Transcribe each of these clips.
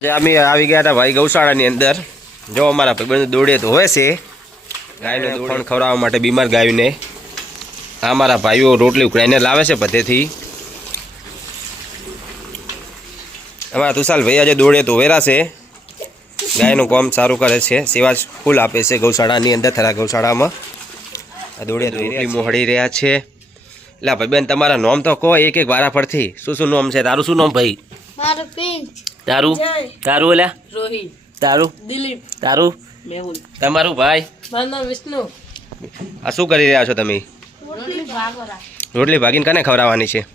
અમે આવી ગયા હતા ભાઈ ગૌશાળાની અંદર. જો અમારા ભાઈબંધ દોડે તો હોય છે ગાયને ખોણ ખવડાવવા માટે બીમાર ગાયોને. આ મારા ભાઈઓ રોટલી ઉકળાઈને લાવે છે બધેથી. અમારા તુષાલ ભાઈ આજે દોડે તો વેરા છે, ગાયનું કામ સારું કરે છે, સેવા ફૂલ આપે છે ગૌશાળાની અંદર. થરા ગૌશાળામાં આ દોડે તો રોટલી મોહડી રહ્યા છે. એટલે ભાઈબંધ તમારા નામ તો કહો એક એક વારા પરથી. શું શું નામ છે તારું? શું નામ ભાઈ? મારું પિંચ. તારું? તારું એલા રોહિત. તારું? દિલીપ. તારું? મેહુલ. તમારું ભાઈ? મારું નામ વિષ્ણુ. આ શું કરી રહ્યા છો તમે? રોટલી ભાગોરા. રોટલી ભાગીને કને ખવડાવવાની છે?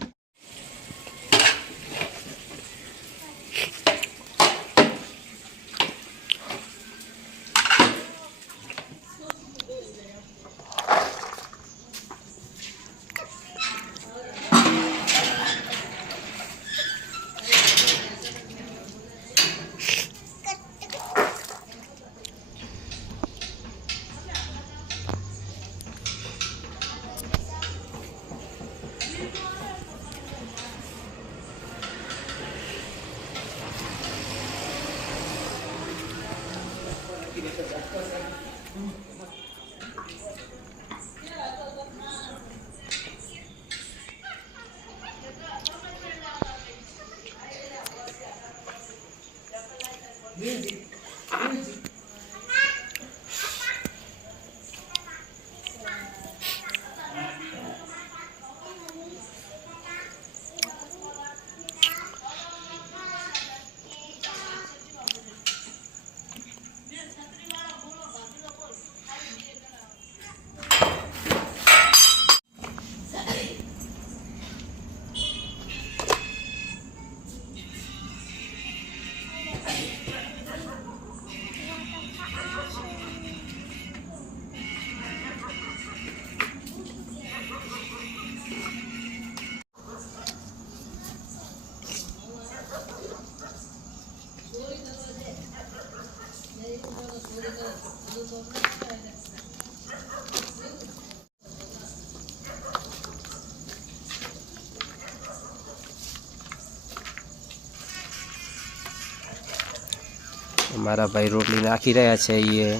મારા ભાઈ રોટલી નાખી રહ્યા છે. એ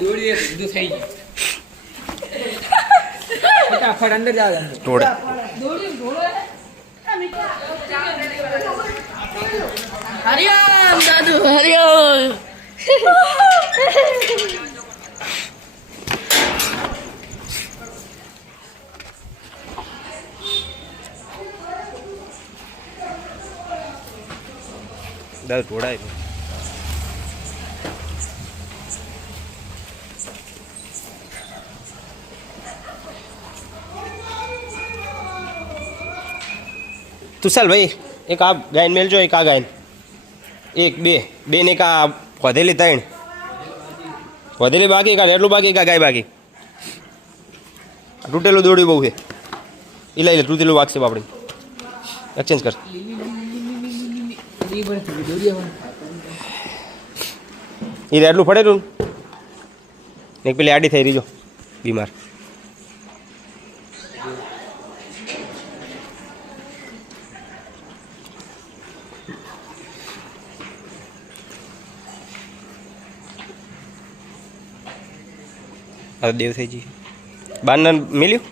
દોડી બધું થઈ ગયું. ફટાફટ અંદર જાવ. તોડે હરિઓમ દાદુ હરિઓમ. દર તોડાય. તુષાલ ભાઈ એક આ ગાયન મેલજો, એક આ ગાયન, એક બે બે ને એક આ વધેલી ત્રણ. વધેલી બાકી કા એટલું બાકી કા ગાય બાકી? તૂટેલું દોડ્યું બહુ છે એ લઈ લે. તૂટેલું વાગશે બાપડી, એક્સચેન્જ કર. એ એટલું ફળેલું એક પેલી આડી થઈ રહી જો બીમાર. દેવ થઈ જી બાર મિલ્યું.